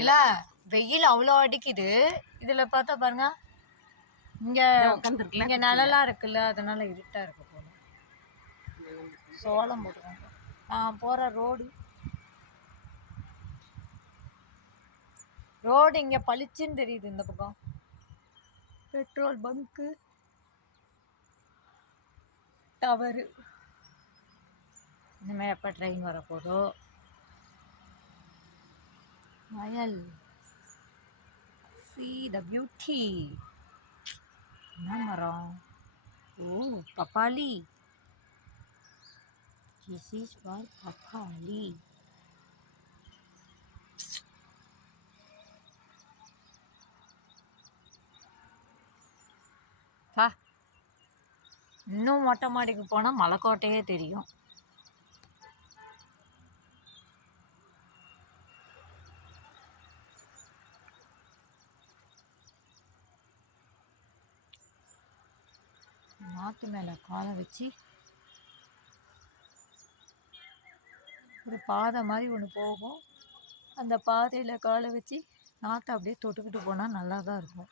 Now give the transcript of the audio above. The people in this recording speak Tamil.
இல்ல வெயில் அவ்வளோ அடிக்குது. இதுல பார்த்தா பாருங்க, இங்க இங்க நிழலா இருக்குல்ல, அதனால இருட்டா இருக்கு போல. சோளம் போட்டுருக்காங்க. நான் போற ரோடு இங்க பளிச்சுன்னு தெரியுது. இந்த பக்கம் பெட்ரோல் பங்க்கு, டவரு. இனிமே எப்போ ட்ரெயின் வரப்போதோ. வயல், see the beauty. என்ன மரம்? ஓ, பப்பாளி. This is for பப்பாளி. இன்னும் மொட்டை மாடிக்கு போனால் மலைக்கோட்டையே தெரியும். நாற்று மேலே காலை வச்சு ஒரு பாதை மாதிரி ஒன்று போகும். அந்த பாதையில் காலை வச்சு நாற்றை அப்படியே தொட்டுக்கிட்டு போனால் நல்லா தான் இருக்கும்.